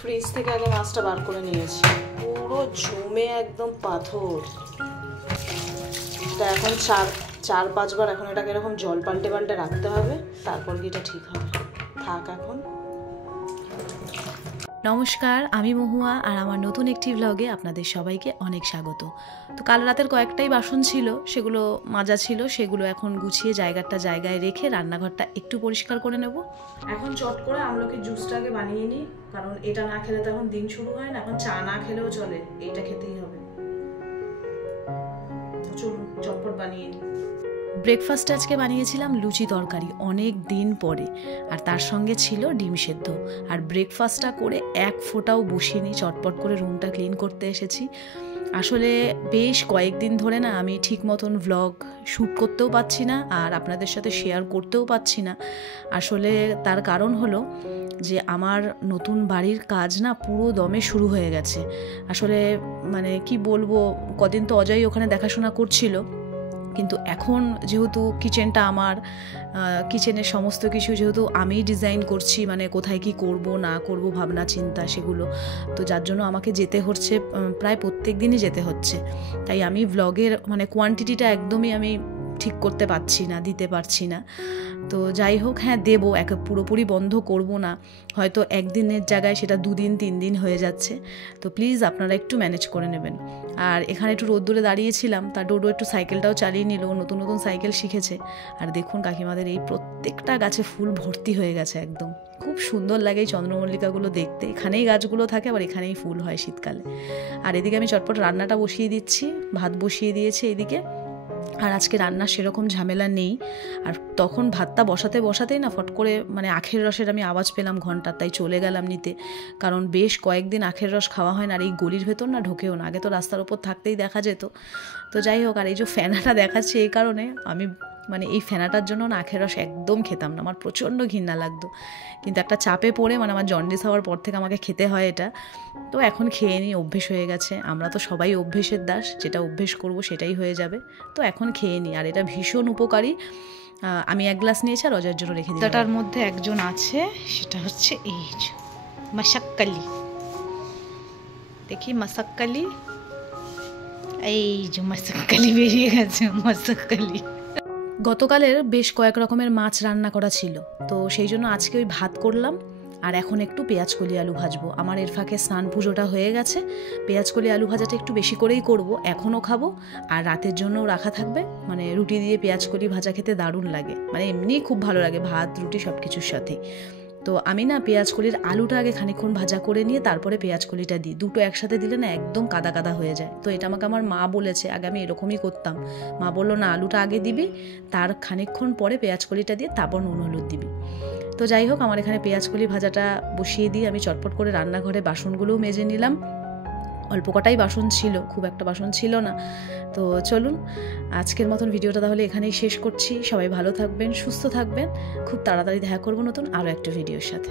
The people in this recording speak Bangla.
ফ্রিজ থেকে আগে মাছটা বার করে নিয়েছি, পুরো জমে একদম পাথর। এটা এখন চার পাঁচবার এখন এটাকে এরকম জল পাল্টে পাল্টে রাখতে হবে, তারপর কি এটা ঠিক হবে। থাক এখন। নমস্কার, আমি মহুয়া আর আমার নতুন একটি ভ্লগে আপনাদের সবাইকে অনেক স্বাগত। তো কাল রাতের কয়েকটাই বাসন ছিল, সেগুলো মাজা ছিল, সেগুলো এখন গুছিয়ে জায়গায় রেখে রান্নাঘরটা একটু পরিষ্কার করে নেব। এখন চট করে আমলকির জুসটাকে বানিয়ে নিই, কারণ এটা না খেলে তো এখন দিন শুরু হয় না। এখন চা না খেলেও চলে, এইটা খেতেই হবে। চলুন চটপট বানিয়ে নিই। ব্রেকফাস্ট আজকে বানিয়েছিলাম লুচি তরকারি অনেক দিন পরে, আর তার সঙ্গে ছিল ডিম সেদ্ধ। আর ব্রেকফাস্টটা করে এক ফোঁটাও বসিনি, চটপট করে রুমটা ক্লিন করতে এসেছি। আসলে বেশ কয়েকদিন ধরে না আমি ঠিক মতন ভ্লগ শ্যুট করতেও পারছি না, আর আপনাদের সাথে শেয়ার করতেও পারছি না। আসলে তার কারণ হলো যে আমার নতুন বাড়ির কাজ না পুরো দমে শুরু হয়ে গেছে। আসলে মানে কি বলবো, কদিন তো অজয় ওখানে দেখাশোনা করছিল, কিন্তু এখন যেহেতু কিচেনটা আমার, কিচেনের সমস্ত কিছু যেহেতু আমিই ডিজাইন করছি, মানে কোথায় কি করব না করব ভাবনা চিন্তা সেগুলো, তো যার জন্য আমাকে যেতে হচ্ছে, প্রায় প্রত্যেক দিনই যেতে হচ্ছে। তাই আমি ভ্লগের মানে কোয়ান্টিটিটা একদমই আমি ঠিক করতে পারছি না, দিতে পারছি না। তো যাই হোক, হ্যাঁ দেবো, পুরোপুরি বন্ধ করব না, হয়তো একদিনের জায়গায় সেটা 2 দিন 3 দিন হয়ে যাচ্ছে। তো প্লিজ আপনারা একটু ম্যানেজ করে নেবেন। আর এখানে একটু রোদ্দুরে দাঁড়িয়েছিলাম, তার ডোডো একটু সাইকেলটাও চালিয়ে নিল, নতুন নতুন সাইকেল শিখেছে। আর দেখুন কাকিমাদের এই প্রত্যেকটা গাছে ফুল ভর্তি হয়ে গেছে একদম, খুব সুন্দর লাগে এই চন্দ্রমল্লিকাগুলো দেখতে। এখানেই গাছগুলো থাকে, আবার এখানেই ফুল হয় শীতকালে। আর এদিকে আমি চটপট রান্নাটা বসিয়ে দিচ্ছি, ভাত বসিয়ে দিয়েছি এদিকে। আর আজকে রান্নার সেরকম ঝামেলা নেই। আর তখন ভাতটা বসাতেই না ফট করে মানে আখের রসের আমি আওয়াজ পেলাম ঘন্টার, তাই চলে গেলাম নিতে। কারণ বেশ কয়েকদিন আখের রস খাওয়া হয় না, আর এই গলির ভেতর না ঢোকেও না। আগে তো রাস্তার ওপর থাকতেই দেখা যেত। তো যাই হোক, আর এই যে ফেনাটা দেখাচ্ছি এই কারণে, আমি মানে এই ফেনাটার জন্য না আখের রস একদম খেতাম না, আমার প্রচণ্ড ঘৃণা লাগতো। কিন্তু একটা চাপে পড়ে, মানে আমার জন্ডিস হওয়ার পর থেকে আমাকে খেতে হয় এটা। তো এখন খেয়ে নিই, অভ্যেস হয়ে গেছে। আমরা তো সবাই অভ্যেসের দাস, যেটা অভ্যেস করব সেটাই হয়ে যাবে। তো এখন খেয়ে নিই, আর এটা ভীষণ উপকারী। আমি 1 গ্লাস নিয়েছি আর অজয়ের জন্য রেখে দিই। তার মধ্যে একজন আছে, সেটা হচ্ছে এই মাসাক্কালি। দেখি মাসাক্কালি, এই যে মাসাক্কালি বেরিয়ে গেছে, মাসাক্কালি। গতকালের বেশ কয়েক রকমের মাছ রান্না করা ছিল, তো সেই জন্য আজকে ওই ভাত করলাম। আর এখন একটু পেঁয়াজকলি আলু ভাজবো। আমার এর ফাঁকে স্নান পুজোটা হয়ে গেছে। পেঁয়াজকলি আলু ভাজাটা একটু বেশি করেই করব, এখনও খাবো আর রাতের জন্যও রাখা থাকবে। মানে রুটি দিয়ে পেঁয়াজকলি ভাজা খেতে দারুণ লাগে, মানে এমনিই খুব ভালো লাগে, ভাত রুটি সব কিছুর সাথেই। তো আমি না পেঁয়াজকলির আলুটা আগে খানিকক্ষণ ভাজা করে নিয়ে তারপরে পেঁয়াজকলিটা দিই। দুটো একসাথে দিলে না একদম কাদা কাদা হয়ে যায়। তো এটা আমাকে আমার মা বলেছে, আগে আমি এরকমই করতাম। মা বললো না, আলুটা আগে দিবি, তার খানিকক্ষণ পরে পেঁয়াজকলিটা দিয়ে তারপর নুন হলুদ দিবি। তো যাই হোক, আমার এখানে পেঁয়াজকলি ভাজাটা বসিয়ে দিয়ে আমি চটপট করে রান্নাঘরে বাসনগুলোও মেজে নিলাম। অল্প কটাই বাসন ছিল, খুব একটা বাসন ছিল না। তো চলুন আজকের মতন ভিডিওটা তাহলে এখানেই শেষ করছি। সবাই ভালো থাকবেন, সুস্থ থাকবেন। খুব তাড়াতাড়ি দেখা করবো নতুন আরও একটা ভিডিওর সাথে।